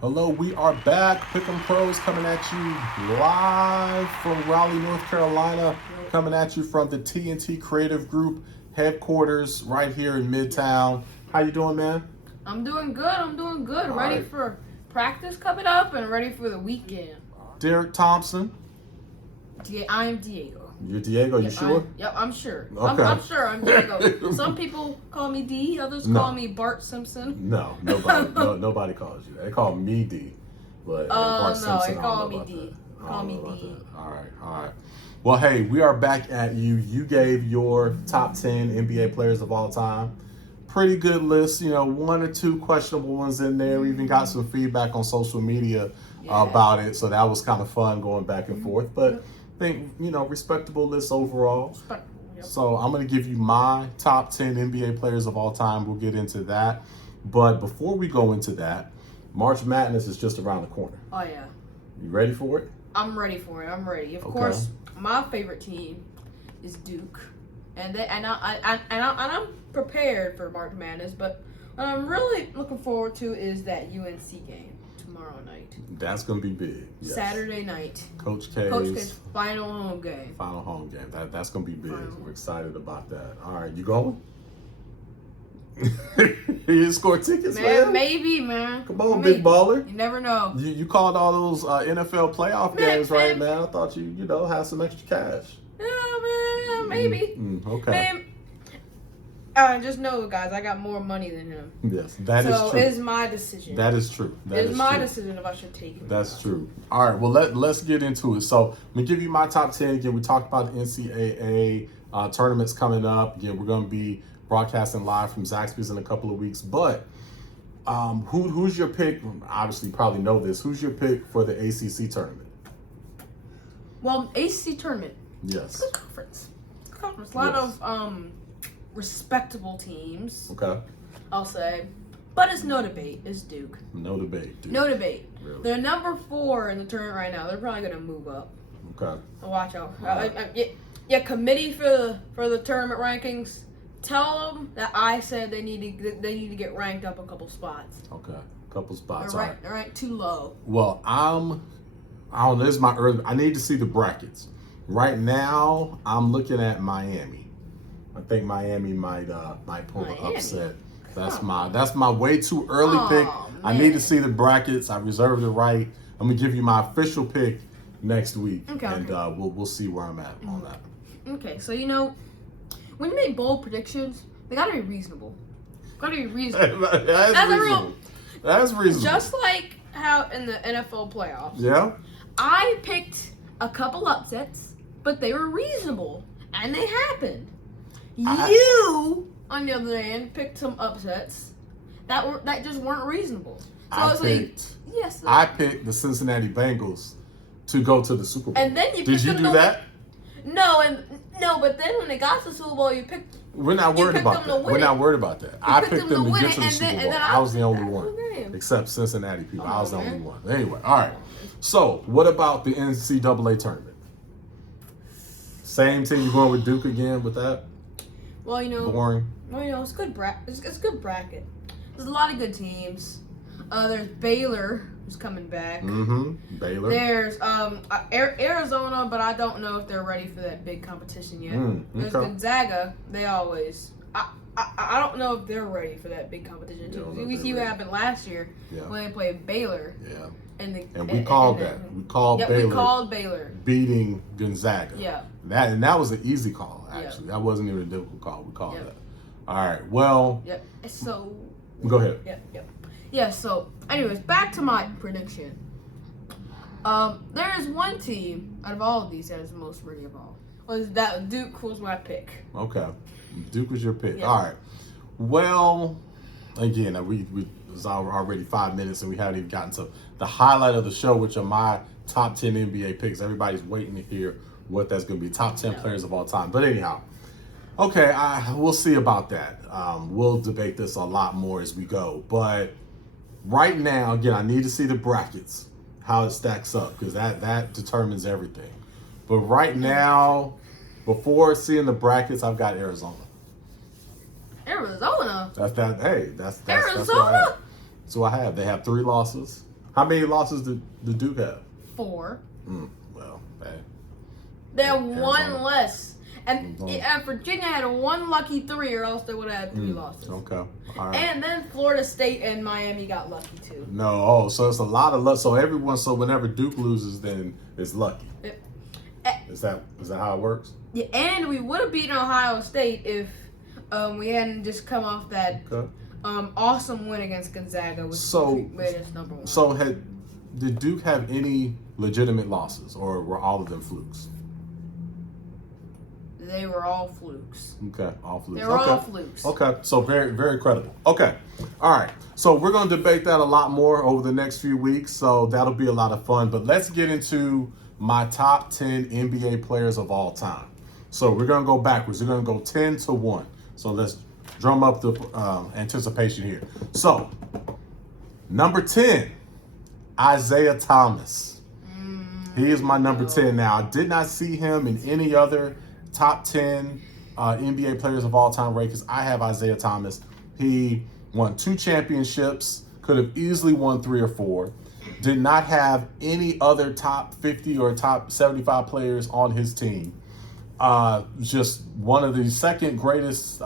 Hello, we are back. Pick'em Pros coming at you live from Raleigh, North Carolina. Coming at you from the TNT Creative Group headquarters right here in Midtown. How you doing, man? I'm doing good. All Ready right. for practice coming up and ready for the weekend. Derrick Thompson. I am Diego. You're Diego, you sure? I'm sure. Okay. I'm sure I'm Diego. Some people call me D, others call me Bart Simpson. No, nobody calls you that. They call me D. But Bart No, Simpson, they I don't call know me about D. that. I Call don't me know about D. that. All right. Well, hey, we are back at you. You gave your top 10 NBA players of all time. Pretty good list, one or two questionable ones in there. We even got some feedback on social media about it, so that was kind of fun going back and forth. But I think, respectable list overall. So I'm going to give you my top 10 NBA players of all time. We'll get into that. But before we go into that, March Madness is just around the corner. Oh yeah. You ready for it? I'm ready for it. I'm ready. Of course, my favorite team is Duke, and I'm prepared for March Madness. But what I'm really looking forward to is that UNC game tomorrow night. That's going to be big. Yes. Saturday night. Coach K's final home game. Final home game. That's going to be big. Final. We're excited about that. All right, you going? You score tickets, man? Maybe, man. Come on, Maybe. big baller. You never know. You called all those NFL playoff games, right, man? I thought you had some extra cash. Yeah, man. Maybe. Okay. Man, just know, guys, I got more money than him. Yes, that is true. So it's my decision. That is true. It's my decision if I should take it. That's true. All right, well, let's get into it. So I'm going to give you my top 10. Again, we talked about the NCAA tournaments coming up. Again, we're going to be broadcasting live from Zaxby's in a couple of weeks. But who's your pick? Obviously, you probably know this. Who's your pick for the ACC tournament? Well, ACC tournament. Yes. Good conference. A lot of respectable teams. Okay. I'll say. But it's no debate. It's Duke. No debate, Duke. No debate. Really? They're number 4 in the tournament right now. They're probably going to move up. Okay. So watch out. Right. Committee for the tournament rankings, tell them that I said they need to get ranked up a couple spots. Okay. Couple spots. They're ranked too low. Well, I don't know. This is my early. I need to see the brackets. Right now, I'm looking at Miami. I think Miami might pull the upset. That's my way too early pick. Man. I need to see the brackets. I reserve the right. I'm gonna give you my official pick next week, and we'll see where I'm at on that. Okay, so when you make bold predictions, they gotta be reasonable. That's reasonable. That's reasonable. Just like how in the NFL playoffs. Yeah. I picked a couple upsets, but they were reasonable, and they happened. You, on the other hand, picked some upsets that just weren't reasonable. So I picked the Cincinnati Bengals to go to the Super Bowl. And then you did you do that? No, but then when they got to the Super Bowl, you picked. We're not worried about that. We're not worried about that. I picked them to get to the Super Bowl. I was the only one, except Cincinnati people. I was the only one. Anyway, all right. So, what about the NCAA tournament? Same thing. You going with Duke again with that? Well, boring. Well, it's good. It's a good bracket. There's a lot of good teams. There's Baylor, who's coming back. Baylor. There's Arizona, but I don't know if they're ready for that big competition yet. There's Gonzaga. They always. I don't know if they're ready for that big competition too. We see what happened last year when they played Baylor. Yeah. And we called that. We called Baylor. We called Baylor beating Gonzaga. Yeah. That was an easy call actually. That wasn't even a difficult call. We called that. All right. Well. Yep. So. Go ahead. Yep. Yeah. So, anyways, back to my prediction. There is one team out of all of these that is the most ready of all. Duke was my pick. Okay. Duke was your pick. Yeah. All right. Well, again, we was already 5 minutes and we haven't even gotten to the highlight of the show, which are my top 10 NBA picks. Everybody's waiting to hear what that's going to be. Top 10 players of all time. But anyhow, okay, we'll see about that. We'll debate this a lot more as we go. But right now, again, I need to see the brackets, how it stacks up, because that determines everything. But right now, before seeing the brackets, I've got Arizona. Arizona? That's Arizona? That's what I have. They have 3 losses. How many losses did Duke have? 4. Well, they have one less. And Virginia had one lucky 3, or else they would have had 3 losses. Okay. All right. And then Florida State and Miami got lucky too. No, so it's a lot of luck. So whenever Duke loses, then it's lucky. Is that how it works? Yeah, and we would have beaten Ohio State if we hadn't just come off that awesome win against Gonzaga, which made us number 1. So did Duke have any legitimate losses, or were all of them flukes? They were all flukes. Okay, all flukes. They were all flukes. Okay, so very, very credible. Okay, all right. So we're going to debate that a lot more over the next few weeks, so that'll be a lot of fun. But let's get into my top 10 NBA players of all time. So we're going to go backwards. We're going to go 10 to 1. So let's drum up the anticipation here. So, number 10, Isaiah Thomas. He is my number 10 now. I did not see him in any other top 10 NBA players of all time rankings. I have Isaiah Thomas. He won 2 championships, could have easily won 3 or 4. Did not have any other top 50 or top 75 players on his team. Just one of the second greatest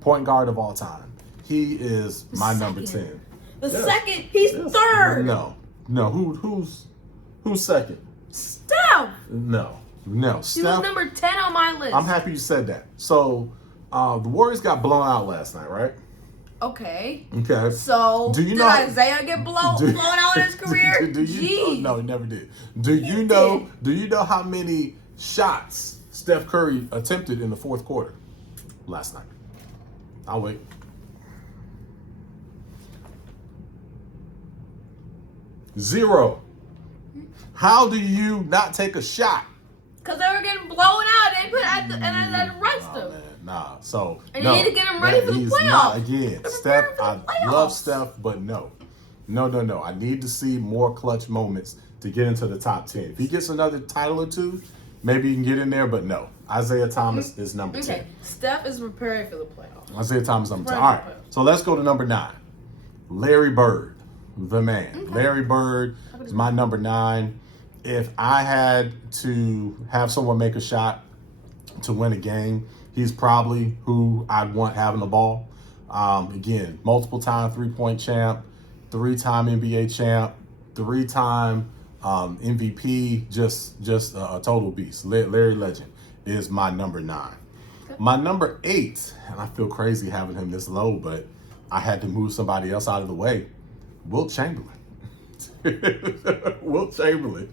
point guard of all time. He is my number 10. The second? He's third. No. Who's second? Steph. No. Steph, he was number 10 on my list. I'm happy you said that. So, the Warriors got blown out last night, right? Okay. So, did Isaiah get blown out in his career? No, he never did. Do you know how many shots Steph Curry attempted in the fourth quarter last night? I'll wait. Zero. How do you not take a shot? Because they were getting blown out. They put and then rest them. Nah. So and you need to get him ready for the playoffs. Again, Steph. I love Steph, but no. I need to see more clutch moments to get into the top 10. If he gets another title or 2, maybe you can get in there. But no, Isaiah Thomas is number 10. Okay, Steph is preparing for the playoffs. Isaiah Thomas number 10. All right. So let's go to number 9. Larry Bird, the man. Okay. Larry Bird is my number 9. If I had to have someone make a shot to win a game, he's probably who I'd want having the ball. Again, multiple-time three-point champ, 3-time NBA champ, 3-time MVP, just a total beast. Larry Legend is my number 9. Okay. My number 8, and I feel crazy having him this low, but I had to move somebody else out of the way, Wilt Chamberlain. Wilt Chamberlain.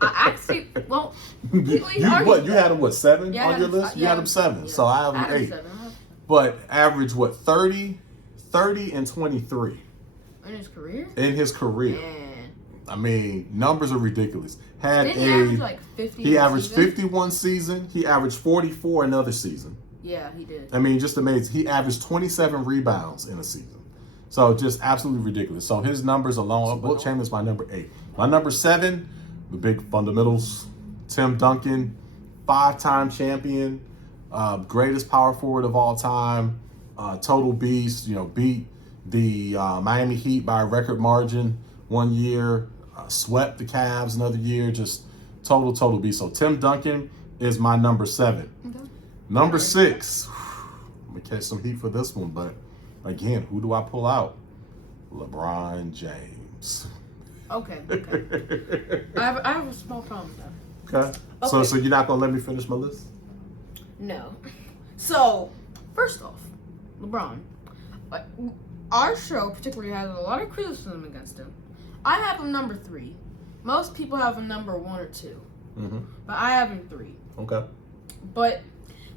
I actually, well, you had him 7 on your list? You had him 7, yeah. so I have him 8. 7. But average 30 and 23 in his career. Man. I mean, numbers are ridiculous. He average like 50? He averaged 51 season. He averaged 44 another season. Yeah, he did. I mean, just amazing. He averaged 27 rebounds in a season. So just absolutely ridiculous. So his numbers alone, Wilt Chamberlain's my number 8. My number 7, the big fundamentals, Tim Duncan, 5-time champion, greatest power forward of all time, total beast, beat the Miami Heat by a record margin one year, swept the Cavs another year, just total beast. So Tim Duncan is my number 7. Okay. Number 6, I'm going to catch some heat for this one, but again, who do I pull out? LeBron James. Okay. I have a small problem though. Okay. So you're not gonna let me finish my list? No. So first off, LeBron. Our show particularly has a lot of criticism against him. I have him number 3. Most people have him number 1 or 2. Mm-hmm. But I have him 3. Okay. But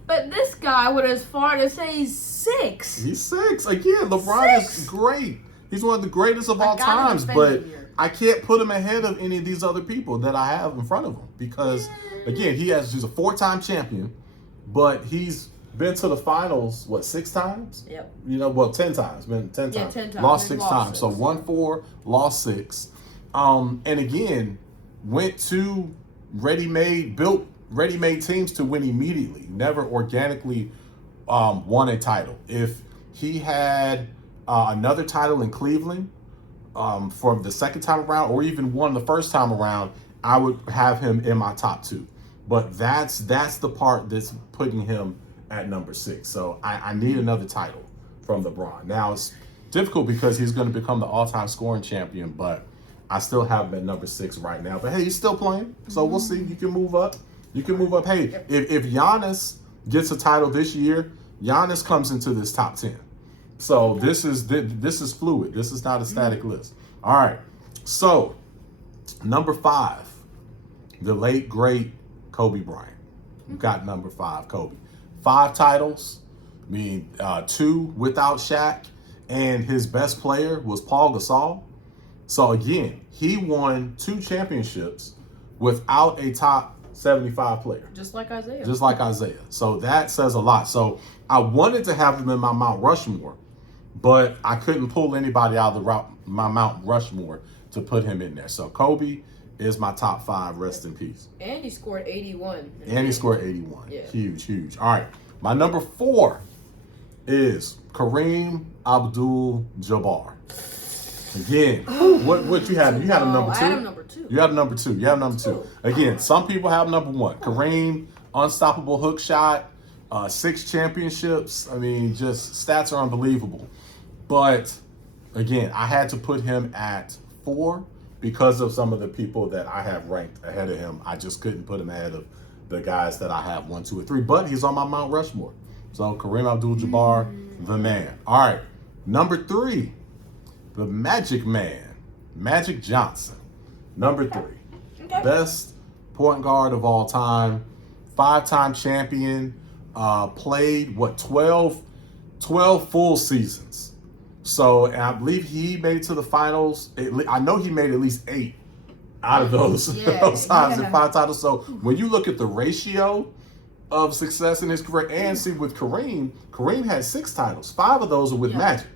this guy went as far to say he's 6. He's 6. Again, LeBron is great. He's one of the greatest of all times, but I can't put him ahead of any of these other people that I have in front of him because, again, he's a 4-time champion, but he's been to the finals, 6 times? Yep. 10 times. Been 10 times. Yeah, 10 times. Lost 6 times. So won 4, lost 6. And again, went to built ready-made teams to win immediately. Never organically won a title. If he had another title in Cleveland, from the second time around, or even won the first time around, I would have him in my top 2. But that's the part that's putting him at number 6. So I need another title from LeBron. Now it's difficult because he's going to become the all-time scoring champion, but I still have him at number 6 right now. But hey, he's still playing, so we'll see. You can move up. You can move up. Hey, if Giannis gets a title this year, Giannis comes into this top 10. So this is fluid. This is not a static list. All right. So number 5, the late great Kobe Bryant. Got number 5, Kobe. 5 titles. I mean, 2 without Shaq, and his best player was Paul Gasol. So again, he won 2 championships without a top 75 player. Just like Isaiah. Just like Isaiah. So that says a lot. So I wanted to have him in my Mount Rushmore, but I couldn't pull anybody out of my Mount Rushmore to put him in there. So Kobe is my top 5. Rest in peace. And he scored 81. And he scored 81. Yeah. Huge. All right. My number 4 is Kareem Abdul-Jabbar. Again, what you had? You had a number 2? I had him number 2. You have number 2. You have number 2. Again, some people have number 1. Kareem, unstoppable hook shot, 6 championships. I mean, just stats are unbelievable. But again, I had to put him at 4 because of some of the people that I have ranked ahead of him. I just couldn't put him ahead of the guys that I have 1, 2, or 3. But he's on my Mount Rushmore. So Kareem Abdul-Jabbar, the man. All right, number 3. The Magic Man, Magic Johnson, number 3. Okay. Best point guard of all time, 5-time champion, played, 12 full seasons. So and I believe he made it to the finals. I know he made at least 8 out of those, those times in 5 titles. So when you look at the ratio of success in his career, and see with Kareem had 6 titles. 5 of those are with Magic.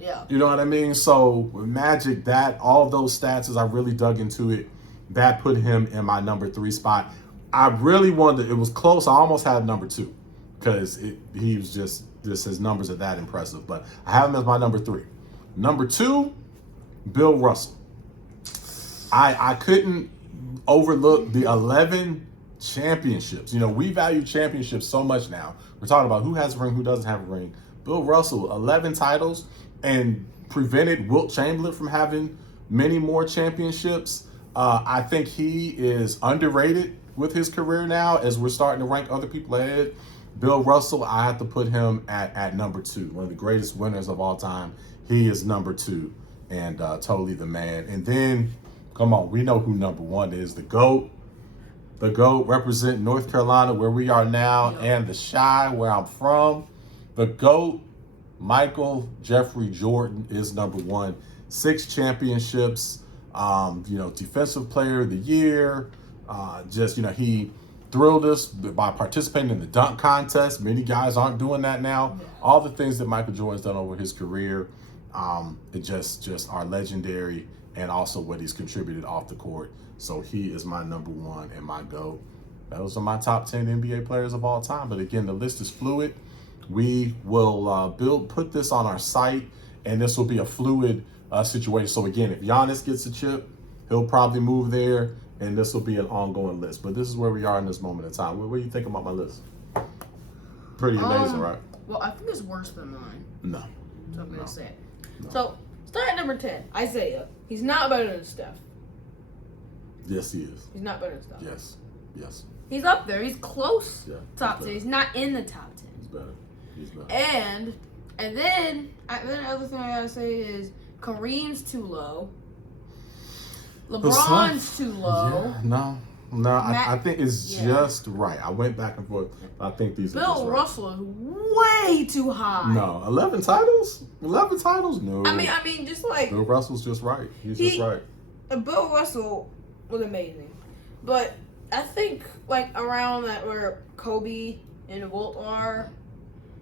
Yeah. You know what I mean? So with Magic, all those stats, as I really dug into it, that put him in my number 3 spot. I really wanted, it was close. I almost had number 2 because he was just his numbers are that impressive. But I have him as my number 3. Number 2, Bill Russell. I couldn't overlook the 11 championships. You know, we value championships so much now. We're talking about who has a ring, who doesn't have a ring. Bill Russell, 11 titles, and prevented Wilt Chamberlain from having many more championships. I think he is underrated with his career now as we're starting to rank other people ahead. Bill Russell, I have to put him at number 2. One of the greatest winners of all time. He is number 2 and totally the man. And then, come on, we know who number 1 is. The GOAT. The GOAT representing North Carolina, where we are now, and the Chi, where I'm from. The GOAT, Michael Jeffrey Jordan, is number 1. 6 championships, defensive player of the year. He thrilled us by participating in the dunk contest. Many guys aren't doing that now. Yeah. All the things that Michael Jordan's done over his career, it just are legendary, and also what he's contributed off the court. So he is my number 1 and my GOAT. Those are my top 10 NBA players of all time. But again, the list is fluid. We will put this on our site, and this will be a fluid situation. So again, if Giannis gets a chip, he'll probably move there, and this will be an ongoing list. But this is where we are in this moment in time. What do you think about my list? Pretty amazing, right? Well, I think it's worse than mine. No. So I'm going to say it. No. So, start at number 10, Isaiah. He's not better than Steph. Yes, he is. He's not better than Steph. Yes. He's up there. He's close. Yeah, top 10. He's not in the top 10. He's better. And then the other thing I gotta say is Kareem's too low. LeBron's too low. Yeah, no. I think it's just right. I went back and forth. I think these are just right. Bill Russell is way too high. No, 11 titles? 11 titles? No. I mean, just like Bill Russell's just right. He's just right. Bill Russell was amazing, but I think like around that where Kobe and Wilt are,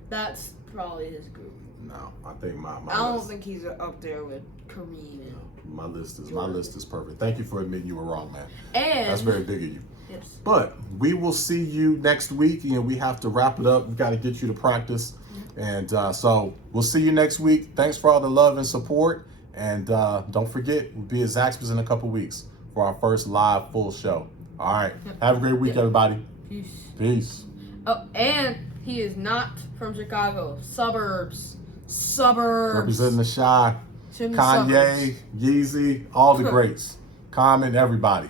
that's probably his group. No, I think my I don't think he's up there with Kareem. And my list is perfect. Thank you for admitting you were wrong, man. And that's very big of you. Yes. But we will see you next week, and we have to wrap it up. We've got to get you to practice, and so we'll see you next week. Thanks for all the love and support, And don't forget, we'll be at Zaxby's in a couple weeks for our first live full show. All right. Have a great week, everybody. Peace. Peace. Oh, and he is not from Chicago. Suburbs. Representing the Shy. Kanye, Kanye, Yeezy, all the greats. Comment, everybody.